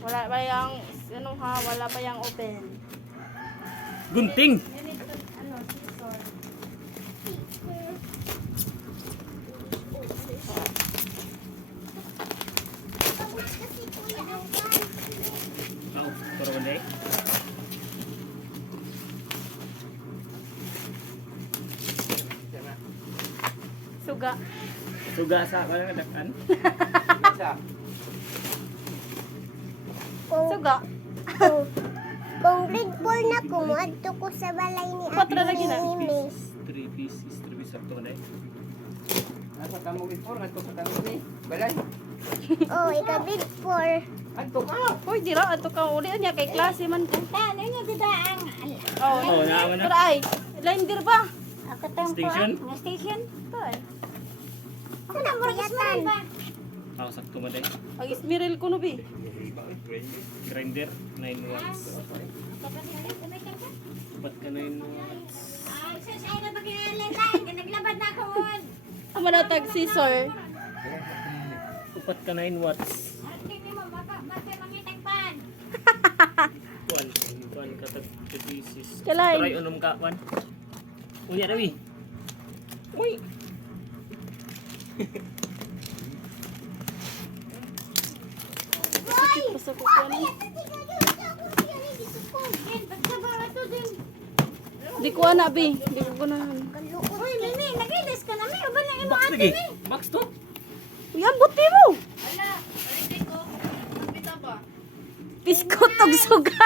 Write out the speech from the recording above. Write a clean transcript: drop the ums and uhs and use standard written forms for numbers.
Wala pa yung, ano ha, wala pa yung open. Gunting. Ano, scissor. Oh, pero hindi. Suga. Suga sa kaya kadakan. Suga. Kung grade 4 na ko, muadto ko sa balay ni Patra lagi na. Miss. 3 pieces sakto na. Asa kamo before ngadto sa kamo ni balay. Oh, ika grade 4. Adto ka. Hoy, dira, ato ka uli niya kay klase man ko. Ano niya dida ang Oh, Oh, naawa na. pero ay, line dir ba? ako tempo Station? ang station. Tay. Ako na mo ba? Oh, sakto man day. Ang ismiril ko no bi. Grinder 9 watts. Ba't ka 9 watts? Ay, sus, ay na pag-ialay tayo. Naglabad na ako. Ang manatag scissor. Upat ka 9 watts. Hindi mo, baka mangitang pan. Kuan ka tag 3 pieces. Kalay. Try unom ka kuan. Unya dawi. Uy. Pasok ko kuan. Di ko ana bi, di ko gunahan. Uy, Mimi, nagilis ka na. May uban na imo Box ate lagi. ni. Box to. Uy, ambot di mo. Ala, alin ko. Kapita ba? Biskot og suga.